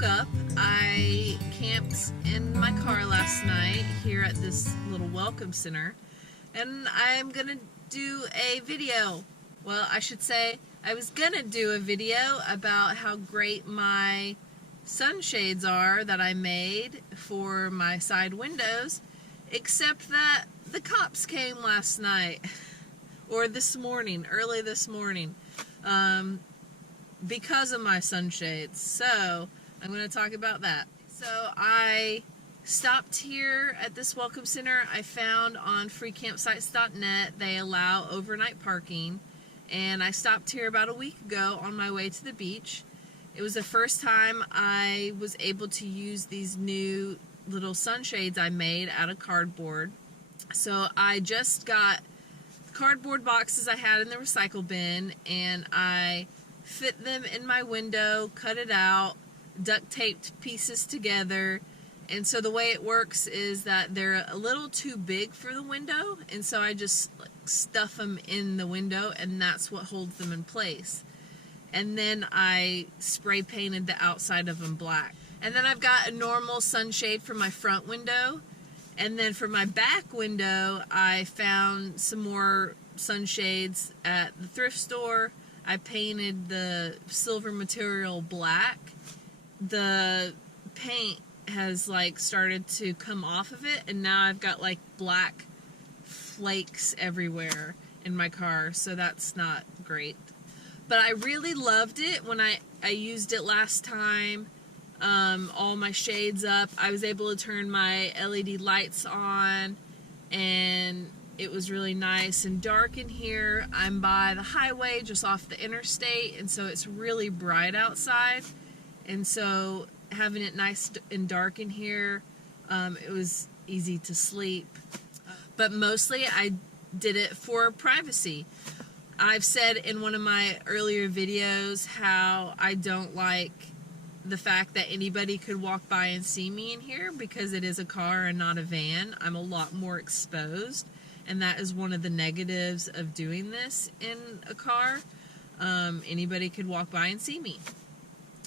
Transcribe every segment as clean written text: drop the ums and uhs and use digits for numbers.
woke up. I camped in my car last night here at this little welcome center, and I'm gonna do a video. Well, I should say I was gonna do a video about how great my sunshades are that I made for my side windows, except that the cops came last night or this morning, early this morning, because of my sunshades. So I'm going to talk about that. So I stopped here at this welcome center. I found on freecampsites.net they allow overnight parking, and I stopped here about a week ago on my way to the beach. It was the first time I was able to use these new little sunshades I made out of cardboard. So I just got cardboard boxes I had in the recycle bin, and I fit them in my window, cut it out, duct taped pieces together. And so the way it works is that they're a little too big for the window, and so I just stuff them in the window, and that's what holds them in place. And then I spray painted the outside of them black. And then I've got a normal sunshade for my front window. And then for my back window, I found some more sunshades at the thrift store. I painted the silver material black. The paint has started to come off of it, and now I've got black flakes everywhere in my car, so that's not great. But I really loved it when I used it last time. All my shades up. I was able to turn my LED lights on, and it was really nice and dark in here. I'm by the highway just off the interstate, and so it's really bright outside. And so having it nice and dark in here, it was easy to sleep. But mostly I did it for privacy. I've said in one of my earlier videos how I don't like the fact that anybody could walk by and see me in here because it is a car and not a van. I'm a lot more exposed, and that is one of the negatives of doing this in a car. Anybody could walk by and see me.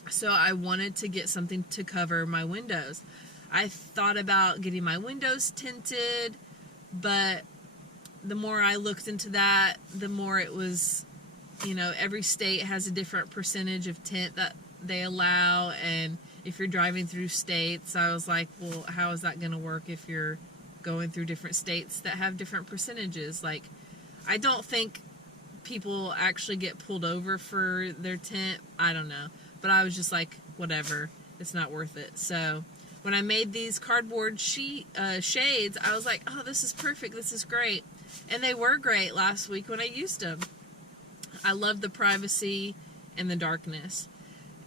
So I wanted to get something to cover my windows. I thought about getting my windows tinted, but the more I looked into that, the more it was, every state has a different percentage of tint that they allow, and if you're driving through states, I was like, well, how is that going to work if you're going through different states that have different percentages? I don't think people actually get pulled over for their tint. I don't know. But I was just like, whatever, it's not worth it. So when I made these cardboard shades, I was like, oh, this is perfect, this is great. And they were great last week when I used them. I love the privacy and the darkness.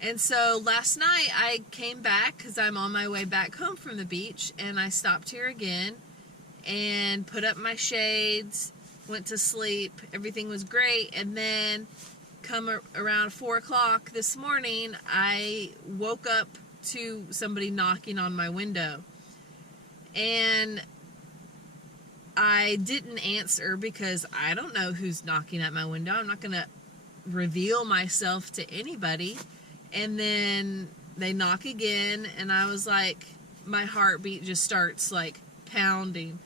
And so last night I came back because I'm on my way back home from the beach, and I stopped here again and put up my shades, went to sleep. Everything was great. And then come around 4 o'clock this morning, I woke up to somebody knocking on my window. And I didn't answer because I don't know who's knocking at my window. I'm not going to reveal myself to anybody. And then they knock again, and I was like, my heartbeat just starts pounding,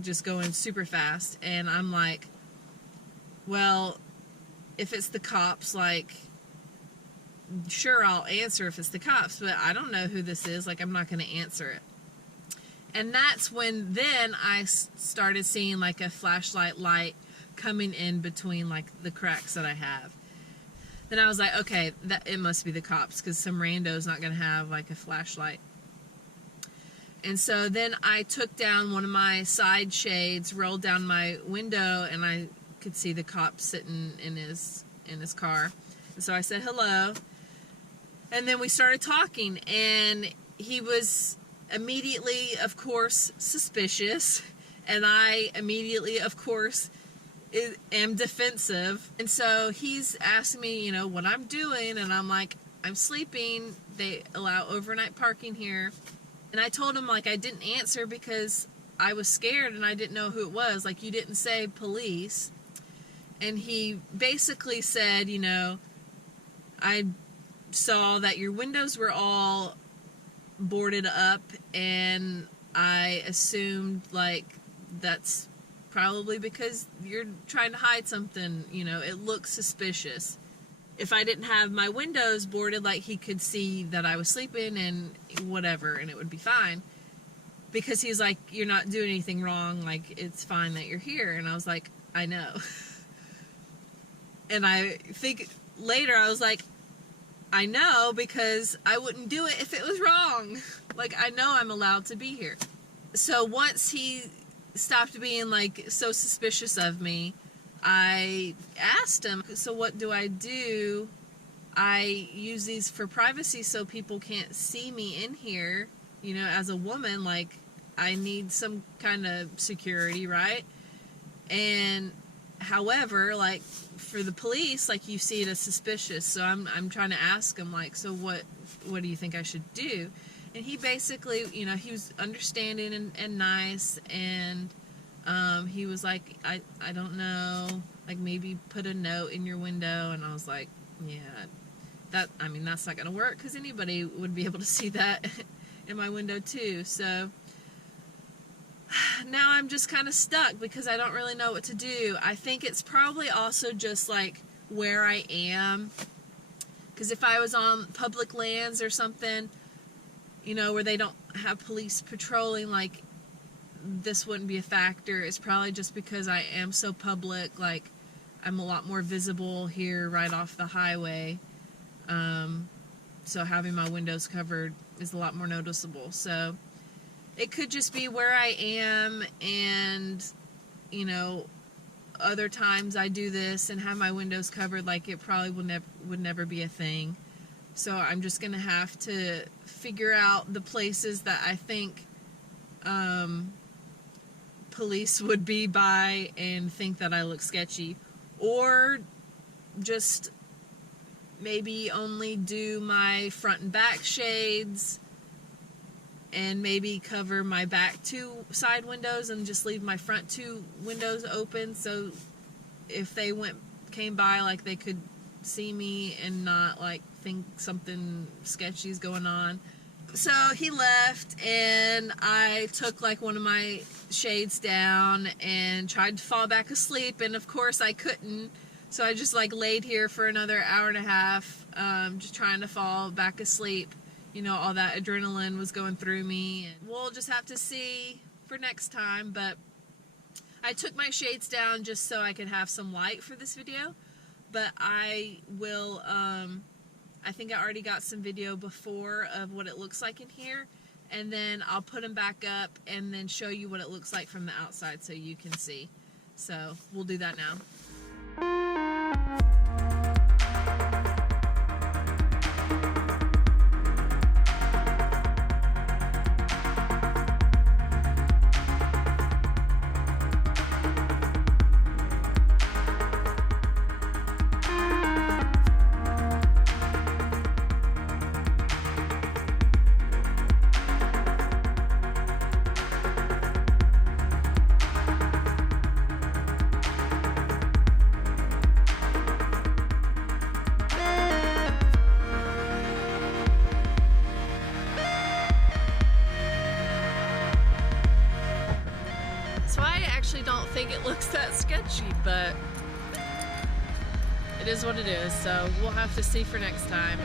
just going super fast. And I'm like, well, if it's the cops, sure, I'll answer if it's the cops, but I don't know who this is. I'm not going to answer it. And that's when then I started seeing a flashlight light coming in between the cracks that I have. Then I was like, okay, it must be the cops, because some rando's not going to have a flashlight. And so then I took down one of my side shades, rolled down my window, and I could see the cop sitting in his car. And so I said hello, and then we started talking, and he was immediately, of course, suspicious, and I immediately, of course, am defensive. And so he's asking me, what I'm doing, and I'm like, I'm sleeping. They allow overnight parking here. And I told him I didn't answer because I was scared and I didn't know who it was. You didn't say police. And he basically said, I saw that your windows were all boarded up, and I assumed like that's probably because you're trying to hide something, you know, it looks suspicious. If I didn't have my windows boarded, like, he could see that I was sleeping and whatever, and it would be fine. Because he's like, you're not doing anything wrong, like, it's fine that you're here. And I was like, I know. And I think later I was like, I know, because I wouldn't do it if it was wrong. Like, I know I'm allowed to be here. So once he stopped being, like, so suspicious of me, I asked him, so what do I do? I use these for privacy so people can't see me in here. You know, as a woman, like, I need some kind of security, right? And however, like, for the police, like, you see it as suspicious. So I'm trying to ask him, like, so what do you think I should do? And he basically, you know, he was understanding and nice, and he was like, I don't know, like, maybe put a note in your window. And I was like, yeah, that's not gonna work, because anybody would be able to see that in my window too. So now I'm just kind of stuck, because I don't really know what to do. I think it's probably also just like where I am, because if I was on public lands or something, you know, where they don't have police patrolling, like, this wouldn't be a factor. It's probably just because I am so public, like, I'm a lot more visible here right off the highway. So having my windows covered is a lot more noticeable. So it could just be where I am, and, you know, other times I do this and have my windows covered, like, it probably would never be a thing. So I'm just going to have to figure out the places that I think police would be by and think that I look sketchy. Or just maybe only do my front and back shades, and maybe cover my back 2 side windows and just leave my front 2 windows open, so if they came by, like, they could see me and not, like, think something sketchy is going on. So he left, and I took, like, one of my shades down and tried to fall back asleep, and of course I couldn't. So I just, like, laid here for another hour and a half, just trying to fall back asleep. You know, all that adrenaline was going through me, and we'll just have to see for next time. But I took my shades down just so I could have some light for this video. But I will, I think I already got some video before of what it looks like in here, and then I'll put them back up and then show you what it looks like from the outside so you can see. So we'll do that now. So I actually don't think it looks that sketchy, but it is what it is, so we'll have to see for next time.